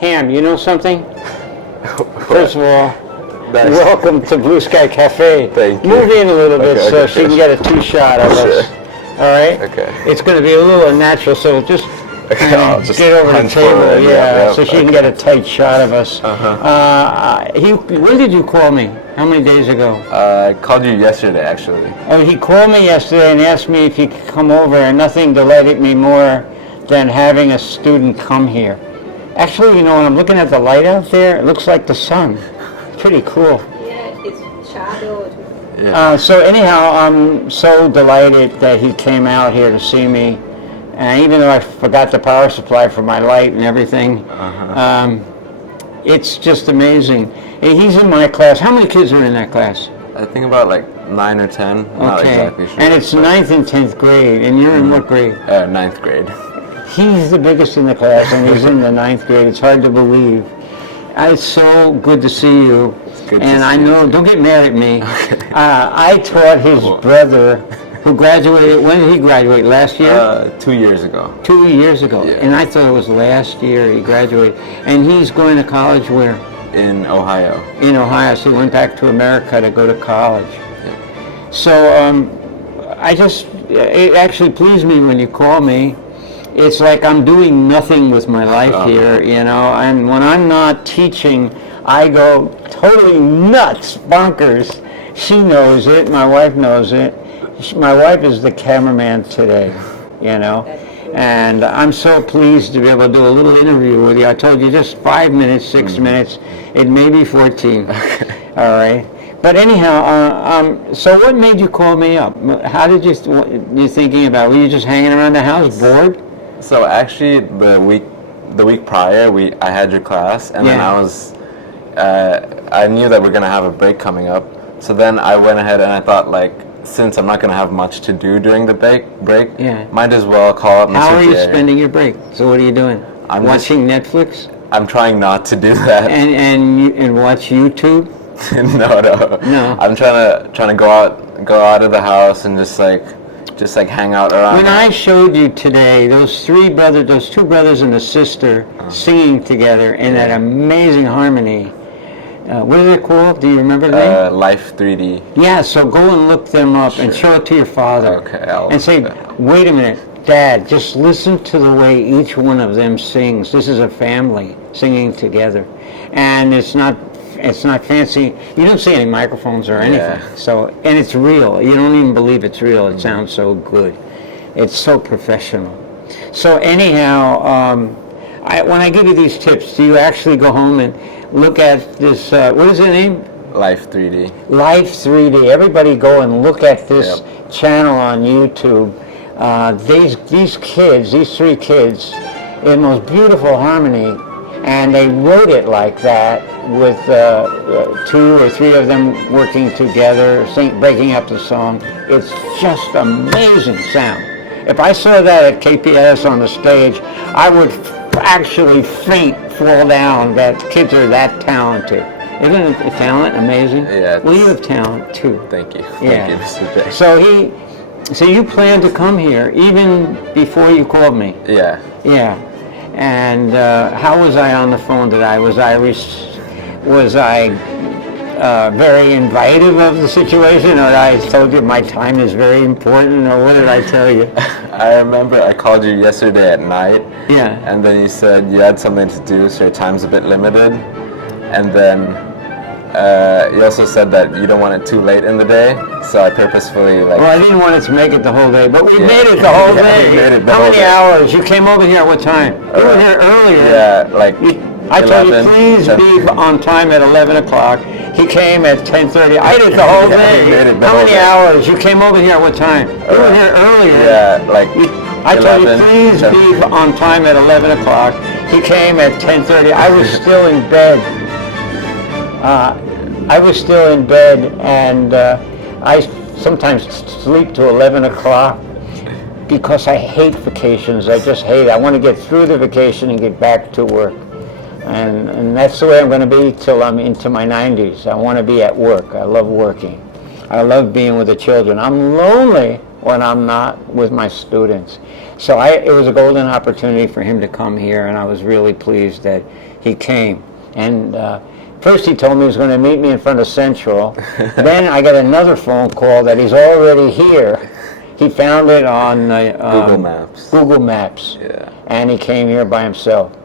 Ham, you know something? First of all, welcome to Blue Sky Cafe. Thank you. Move in a little bit Okay, so okay, she can get a two-shot of us. All right? Okay. It's going to be a little unnatural, so just, I'll just get over the punch table, forward, so she can get a tight shot of us. When did you call me? How many days ago? I called you yesterday, actually. Oh, he called me yesterday and asked me if he could come over, and nothing delighted me more than having a student come here. Actually, when I'm looking at the light out there, it looks like the sun. It's pretty cool. Yeah, it's shadowed. So anyhow, I'm so delighted that he came out here to see me. And even though I forgot the power supply for my light and everything, it's just amazing. He's in my class. How many kids are in that class? I think about like 9 or 10. Not exactly sure. And it's 9th and 10th grade. And you're in what grade? 9th grade. He's the biggest in the class, and he's in the 9th grade. It's hard to believe. It's so good to see you. Good and to I see know, you. don't get mad at me. Okay. I taught his brother, who graduated, when did he graduate? Last year? 2 years ago. 2 years ago. Yeah. And I thought it was last year he graduated. And he's going to college where? In Ohio. In Ohio. So he went back to America to go to college. Yeah. So it actually pleased me when you called me. It's like I'm doing nothing with my life here, and when I'm not teaching, I go totally nuts, bonkers. She knows it, my wife knows it. My wife is the cameraman today, and I'm so pleased to be able to do a little interview with you. I told you just 5 minutes, 6 minutes, it may be 14, all right? But anyhow, so what made you call me up? How did you thinking about, were you just hanging around the house, bored? So actually, the week prior, I had your class, and then I knew that we're gonna have a break coming up. So then I went ahead and I thought, since I'm not gonna have much to do during the break, might as well call up Mr. How are you Jerry. spending your break? So what are you doing? I'm watching Netflix? I'm trying not to do that. And watch YouTube? No. I'm trying to go out of the house and just hang out around. When I showed you today, those two brothers and a sister singing together in that amazing harmony, what are they called? Do you remember the name? Life 3D. Yeah, so go and look them up and show it to your father. Okay, and say, wait a minute, Dad, just listen to the way each one of them sings. This is a family singing together. And it's not fancy. You don't see any microphones or anything. Yeah. So, and it's real. You don't even believe it's real. It sounds so good. It's so professional. So anyhow, when I give you these tips, do you actually go home and look at this, what is the name? Life 3D. Life 3D. Everybody go and look at this channel on YouTube. These three kids, in the most beautiful harmony, and they wrote it like that with 2 or 3 of them working together, breaking up the song. It's just amazing sound. If I saw that at KPIS on the stage, I would actually faint, fall down. That kids are that talented. Isn't it talent amazing? Yeah. Well, you have talent too. Thank you. Yeah. Thank you, Mr. J. So you planned to come here even before you called me. Yeah. Yeah. And how was I on the phone today? Was I very invitive of the situation, or I told you my time is very important, or what did I tell you? I remember I called you yesterday at night. Yeah. And then you said you had something to do, so your time's a bit limited. And then you also said that you don't want it too late in the day, so I purposefully Well, I didn't want it to make it the whole day, but we made it the whole day. We made it the How whole many day. hours? You came over here at what time? You were here earlier. Yeah, I told you 11, please 10. be on time at 11 o'clock. He came at 10:30. I did the whole day. we made it the How whole many day. hours? You came over here at what time? You were here earlier. Yeah, I told you 11, please 10. be on time at 11 o'clock. He came at 10:30. I was still in bed. And I sometimes sleep to 11 o'clock because I hate vacations. I just hate it. I want to get through the vacation and get back to work. And that's the way I'm going to be till I'm into my 90s. I want to be at work. I love working. I love being with the children. I'm lonely when I'm not with my students. So it was a golden opportunity for him to come here, and I was really pleased that he came. And first he told me he was going to meet me in front of Central. Then I got another phone call that he's already here. He found it on Google Maps. Google Maps. Yeah. And he came here by himself.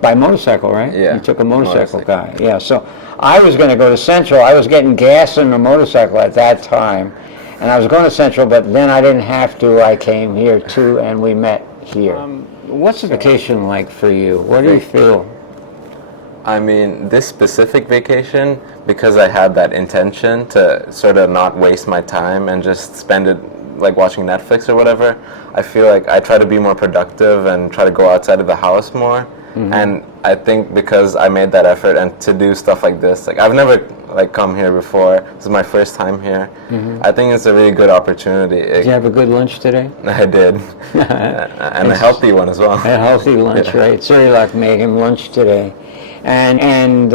By motorcycle, right? Yeah. He took a motorcycle guy. Yeah. So I was going to go to Central. I was getting gas in the motorcycle at that time. And I was going to Central, but then I didn't have to. I came here too, and we met here. What's the vacation like for you? What do you feel? I mean, this specific vacation, because I had that intention to sort of not waste my time and just spend it like watching Netflix or whatever, I feel like I try to be more productive and try to go outside of the house more. And I think because I made that effort and to do stuff like this, like I've never like come here before. This is my first time here. I think it's a really good opportunity. Did you have a good lunch today? I did, and a healthy one as well. A healthy lunch, right? Surilac made him lunch today. And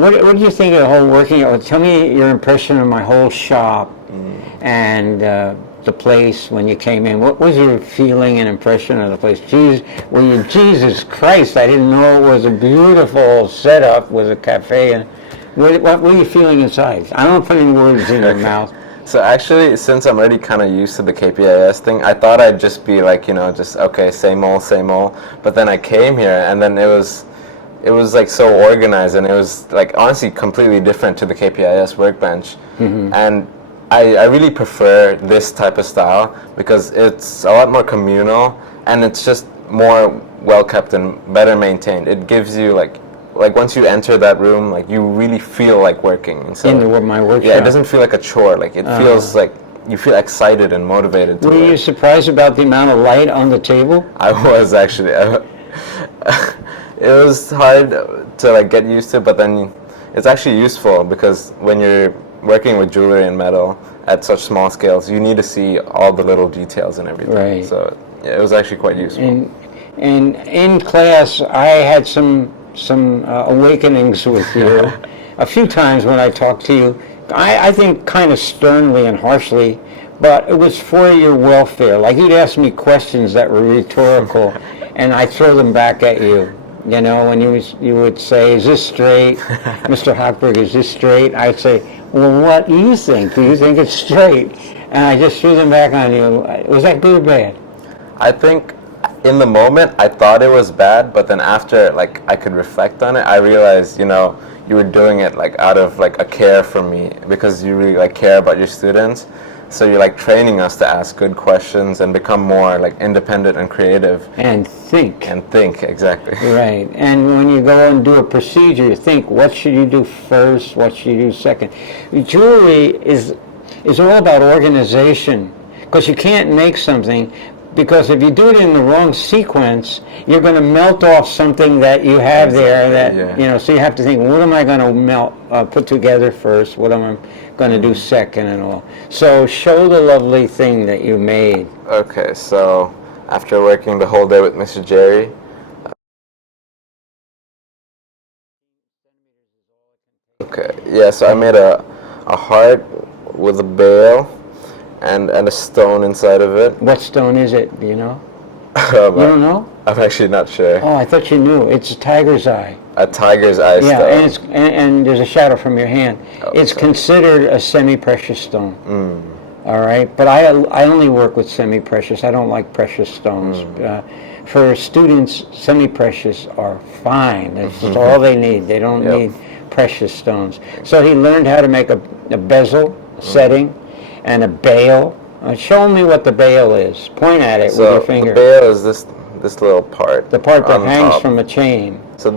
what do you think of the whole working? Tell me your impression of my whole shop and the place when you came in. What was your feeling and impression of the place? Jesus Christ, I didn't know it was a beautiful setup with a cafe. And what were you feeling inside? I don't put any words in your mouth. So actually, since I'm already kind of used to the KPIS thing, I thought I'd just be like, just okay, same old, same old. But then I came here, and then it was like so organized, and it was like honestly completely different to the KPIS workbench. And I really prefer this type of style because it's a lot more communal, and it's just more well kept and better maintained. It gives you like once you enter that room, like you really feel like working. And so, My workshop. yeah, it doesn't feel like a chore. Like it feels like you feel excited and motivated to Were you surprised about the amount of light on the table? I was actually. It was hard to like get used to, but then it's actually useful because when you're working with jewelry and metal at such small scales, you need to see all the little details and everything. Right. So yeah, it was actually quite useful. And in class, I had some awakenings with you. A few times when I talked to you, I think kind of sternly and harshly, but it was for your welfare. Like you'd ask me questions that were rhetorical, and I'd throw them back at you. When you would say, "Is this straight, Mr. Hochberg? Is this straight?" I'd say, "Well, what do you think? Do you think it's straight?" And I just threw them back on you. Was that good or bad? I think in the moment I thought it was bad, but then after like I could reflect on it, I realized you were doing it like out of like a care for me because you really like care about your students. So you're like training us to ask good questions and become more like independent and creative. And think. Exactly. Right. And when you go and do a procedure, you think, what should you do first? What should you do second? Jewelry is all about organization, because you can't make something, because if you do it in the wrong sequence, you're going to melt off something that you have there that, so you have to think, what am I going to put together first? What am I going to do second and all? So show the lovely thing that you made. Okay, so after working the whole day with Mr. Jerry, so I made a heart with a bail and a stone inside of it. What stone is it? Do you know? You don't know? I'm actually not sure. Oh, I thought you knew. It's a tiger's eye. A tiger's eye stone. Yeah, and there's a shadow from your hand. It's considered a semi-precious stone. All right, but I only work with semi-precious. I don't like precious stones. For students, semi-precious are fine. That's all they need. They don't need precious stones. So he learned how to make a bezel setting and a bail. Show me what the bail is. Point at it with your finger. The bail is this little part. The part that hangs from a chain. So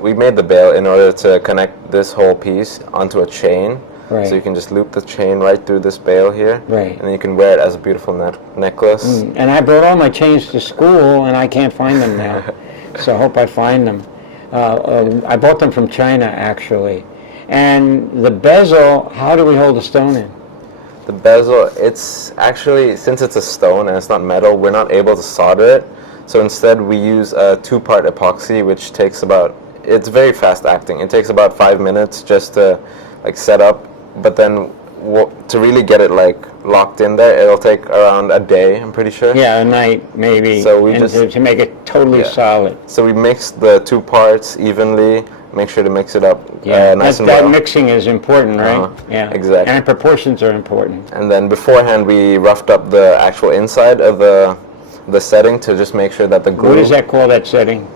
we made the bail in order to connect this whole piece onto a chain. Right. So you can just loop the chain right through this bail here. Right. And then you can wear it as a beautiful necklace. And I brought all my chains to school, and I can't find them now. So I hope I find them. I bought them from China, actually. And the bezel, how do we hold the stone in? The bezel, it's actually, since it's a stone and it's not metal, we're not able to solder it. So instead we use a 2-part epoxy, which takes it's very fast acting. It takes about 5 minutes just to like set up. But then to really get it like locked in there, it'll take around a day, I'm pretty sure. Yeah, a night maybe. So we and just to make it totally solid. So we mix the two parts evenly. Make sure to mix it up nice and that well. mixing is important, right? Yeah, exactly. And proportions are important. And then beforehand, we roughed up the actual inside of the setting to just make sure that the glue. What does that call, that setting?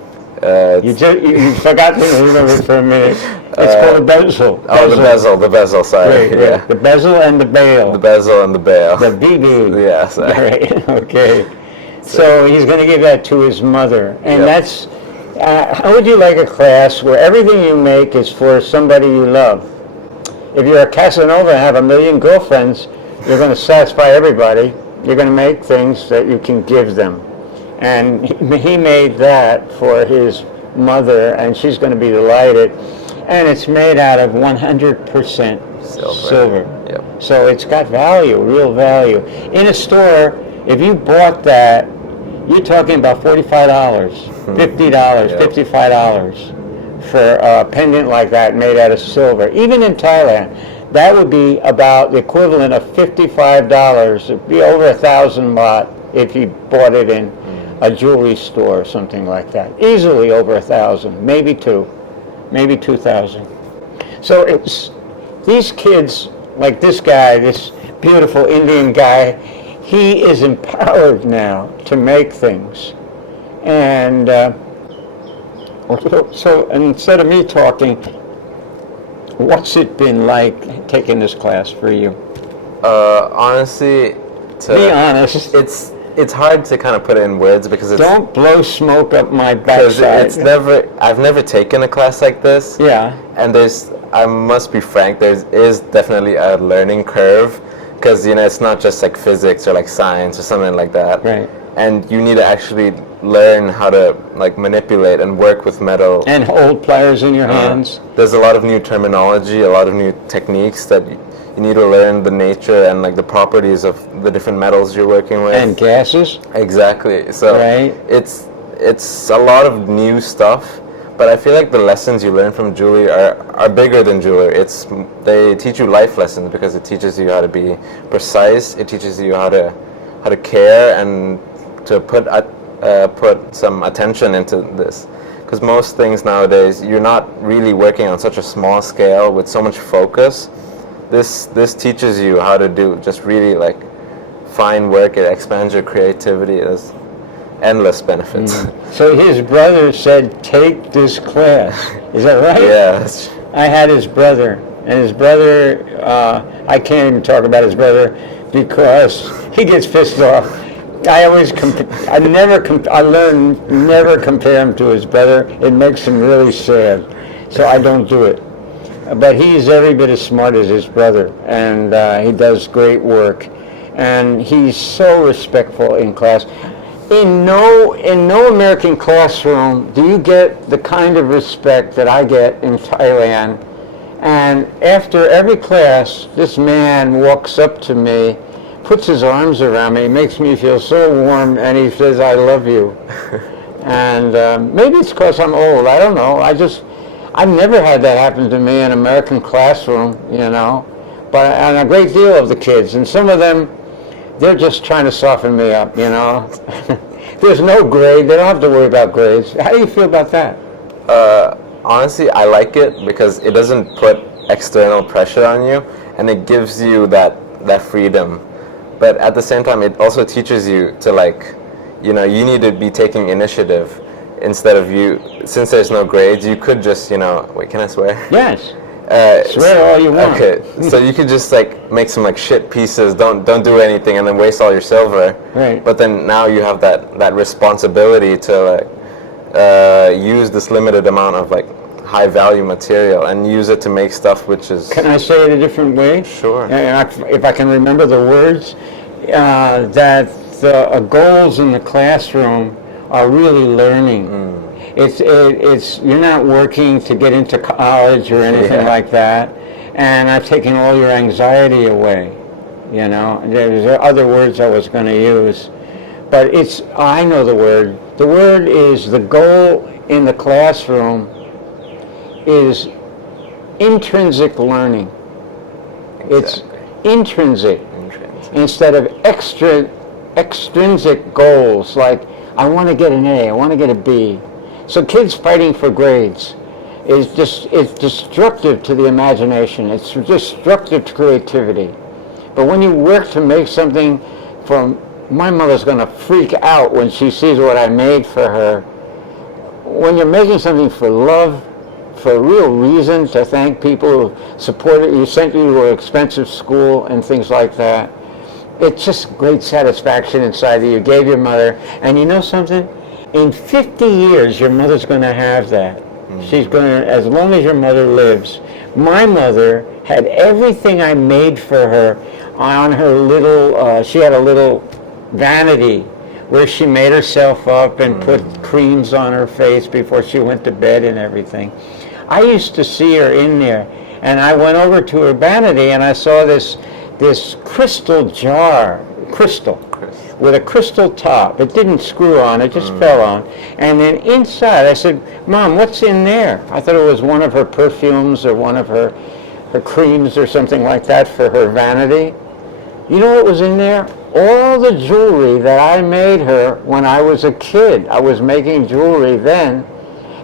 You forgot to remember it for a minute. It's called a bezel. Oh, the bezel. Sorry. Right. Yeah. The bezel and the bail. The bezel and the bail. The BB. Yeah. Sorry. Right. Okay. So he's going to give that to his mother, and that's. How would you like a class where everything you make is for somebody you love? If you're a Casanova and have a million girlfriends, you're going to satisfy everybody. You're going to make things that you can give them. And he made that for his mother, and she's going to be delighted. And it's made out of 100% silver. Yep. So it's got value, real value. In a store, if you bought that, you're talking about $45, $50, $55 for a pendant like that made out of silver. Even in Thailand, that would be about the equivalent of $55. It'd be over 1,000 baht if you bought it in a jewelry store or something like that. Easily over 1,000, maybe 2,000. So it's these kids, like this guy, this beautiful Indian guy, he is empowered now to make things. And so instead of me talking, what's it been like taking this class for you? Honestly, be honest. It's hard to kind of put it in words because it's... Don't blow smoke up my backside. I've never taken a class like this. Yeah. And I must be frank, there is definitely a learning curve because, it's not just like physics or like science or something like that. Right. And you need to actually learn how to like manipulate and work with metal. And hold pliers in your hands. There's a lot of new terminology, a lot of new techniques that you need to learn the nature and like the properties of the different metals you're working with. And gases. Exactly. So it's a lot of new stuff, but I feel like the lessons you learn from jewelry are bigger than jewelry. They teach you life lessons because it teaches you how to be precise. It teaches you how to care and to put some attention into this. Because most things nowadays, you're not really working on such a small scale with so much focus. This teaches you how to do just really like fine work. It expands your creativity. There's endless benefits. So his brother said, take this class. Is that right? Yeah. I had his brother, and his brother, I can't even talk about his brother because he gets pissed off. I learned never compare him to his brother. It makes him really sad, so I don't do it. But he's every bit as smart as his brother, and he does great work. And he's so respectful in class. In no American classroom do you get the kind of respect that I get in Thailand. And after every class, this man walks up to me, puts his arms around me, makes me feel so warm, and he says, "I love you." And maybe it's because I'm old. I don't know. I've never had that happen to me in an American classroom, But and a great deal of the kids, and some of them, they're just trying to soften me up, There's no grade. They don't have to worry about grades. How do you feel about that? Honestly, I like it because it doesn't put external pressure on you, and it gives you that freedom. But at the same time, it also teaches you to you need to be taking initiative instead of since there's no grades, you could just, wait, can I swear? Yes. Swear all you want. Okay, so you could just make some shit pieces, don't do anything, and then waste all your silver. Right. But then now you have that responsibility to use this limited amount of high value material and use it to make stuff which is. Can I say it a different way? Sure. If I can remember the words, that the goals in the classroom are really learning. It's you're not working to get into college or anything like that, and I've taken all your anxiety away. There's other words I was going to use, but I know the word. The word is the goal in the classroom is intrinsic learning. Exactly. It's intrinsic instead of extrinsic goals, like I want to get an A, I want to get a B. So kids fighting for grades is just, it's destructive to the imagination. It's destructive to creativity. But when you work to make something from, my mother's going to freak out when she sees what I made for her. When you're making something for love, for a real reason, to thank people who supported you, sent you to an expensive school and things like that, it's just great satisfaction inside that you gave your mother. And you know something? In 50 years, your mother's going to have that. She's going to, as long as your mother lives. My mother had everything I made for her on her little, she had a little vanity where she made herself up and put creams on her face before she went to bed and everything. I used to see her in there, and I went over to her vanity and I saw this crystal jar, with a crystal top. It didn't screw on, it just fell on. And then inside, I said, Mom, what's in there? I thought it was one of her perfumes or one of her creams or something like that for her vanity. You know what was in there? All the jewelry that I made her when I was a kid. I was making jewelry then.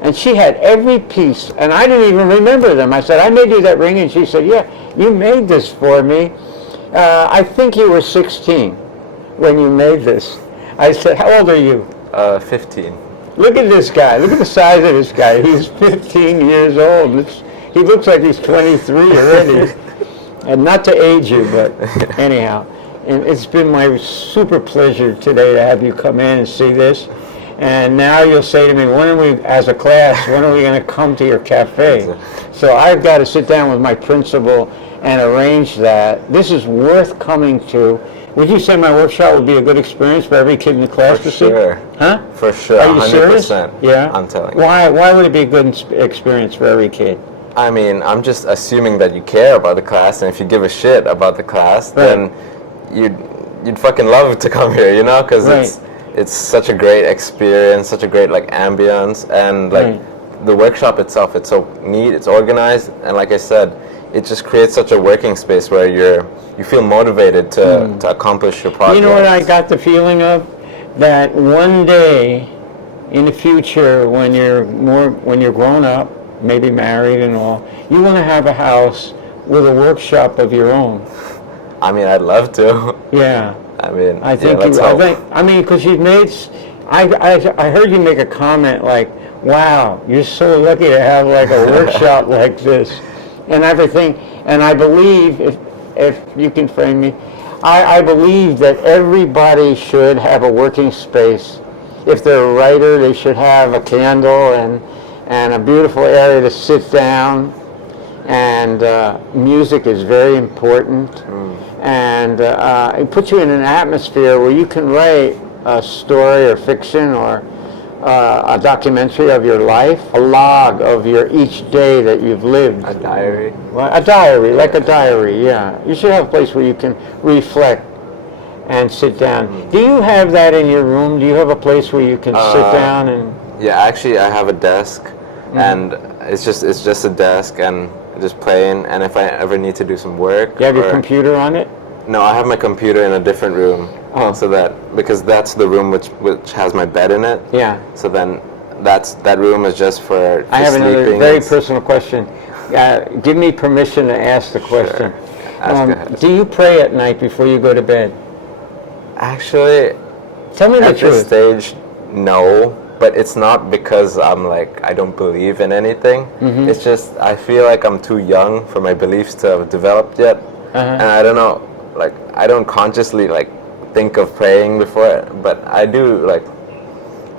And she had every piece, and I didn't even remember them. I said, I made you that ring, and she said, yeah, you made this for me. I think you were 16 when you made this. I said, how old are you? 15. Look at this guy. Look at the size of this guy. He's 15 years old. He looks like he's 23 already. And not to age you, but anyhow. And it's been my super pleasure today to have you come in and see this. And now you'll say to me, when are we, as a class, when are we going to come to your cafe? So I've got to sit down with my principal and arrange that. This is worth coming to. Would you say my workshop would be a good experience for every kid in the class to see? For sure. Huh? For sure, Are you 100%. serious? Yeah? I'm telling you. Why would it be a good experience for every kid? I mean, I'm just assuming that you care about the class, and if you give a shit about the class, then you'd fucking love to come here, you know? Because it's such a great experience, such a great like ambience, and like the workshop itself, it's so neat, it's organized, and like I said, it just creates such a working space where you feel motivated to accomplish your project. You know what I got the feeling of? That one day in the future, when you're grown up, maybe married and all, you want to have a house with a workshop of your own. I mean, I'd love to. Yeah. I mean, I think because you've made. I heard you make a comment like, "Wow, you're so lucky to have like a workshop like this," and everything. And I believe, if you can frame me, I believe that everybody should have a working space. If they're a writer, they should have a candle and a beautiful area to sit down. And music is very important. And it puts you in an atmosphere where you can write a story or fiction or a documentary of your life, a log of your each day that you've lived. A diary. A diary, like a diary, yeah. You should have a place where you can reflect and sit down. Do you have that in your room? Do you have a place where you can sit down and... Yeah, actually I have a desk, and it's just a desk and just plain, and if I ever need to do some work... You have your computer on it? No, I have my computer in a different room. So because that's the room which has my bed in it. Yeah. So then that room is just for I have another very personal question. Give me permission to ask the question. Sure. Do you pray at night before you go to bed? Actually, tell me the truth. At this stage, no. But it's not because I'm like, I don't believe in anything. It's just, I feel like I'm too young for my beliefs to have developed yet. And I don't know, like, I don't consciously, like, think of praying before, but I do, like,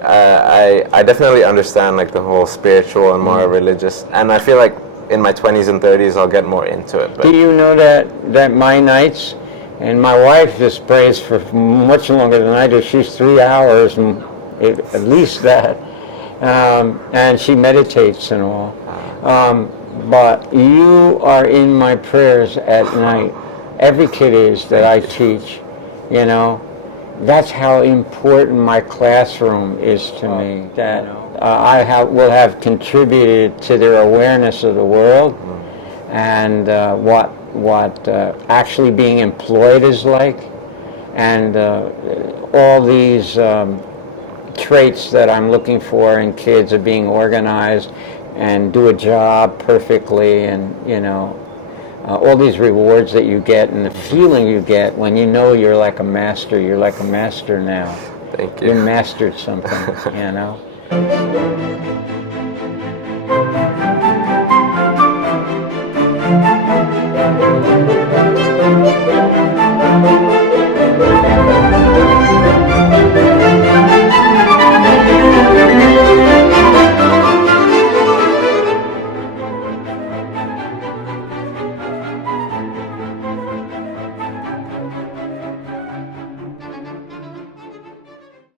I definitely understand, like, the whole spiritual and more religious, and I feel like in my 20s and 30s I'll get more into it. But. Do you know that my nights, and my wife just prays for much longer than I do, she's 3 hours, and at least that, and she meditates and all. But you are in my prayers at night. Every kid is that I teach, you know. That's how important my classroom is to me. That will have contributed to their awareness of the world and what what actually being employed is like, and all these traits that I'm looking for in kids of being organized and do a job perfectly, and all these rewards that you get and the feeling you get when you know you're like a master. You're like a master now. Thank you. You mastered something,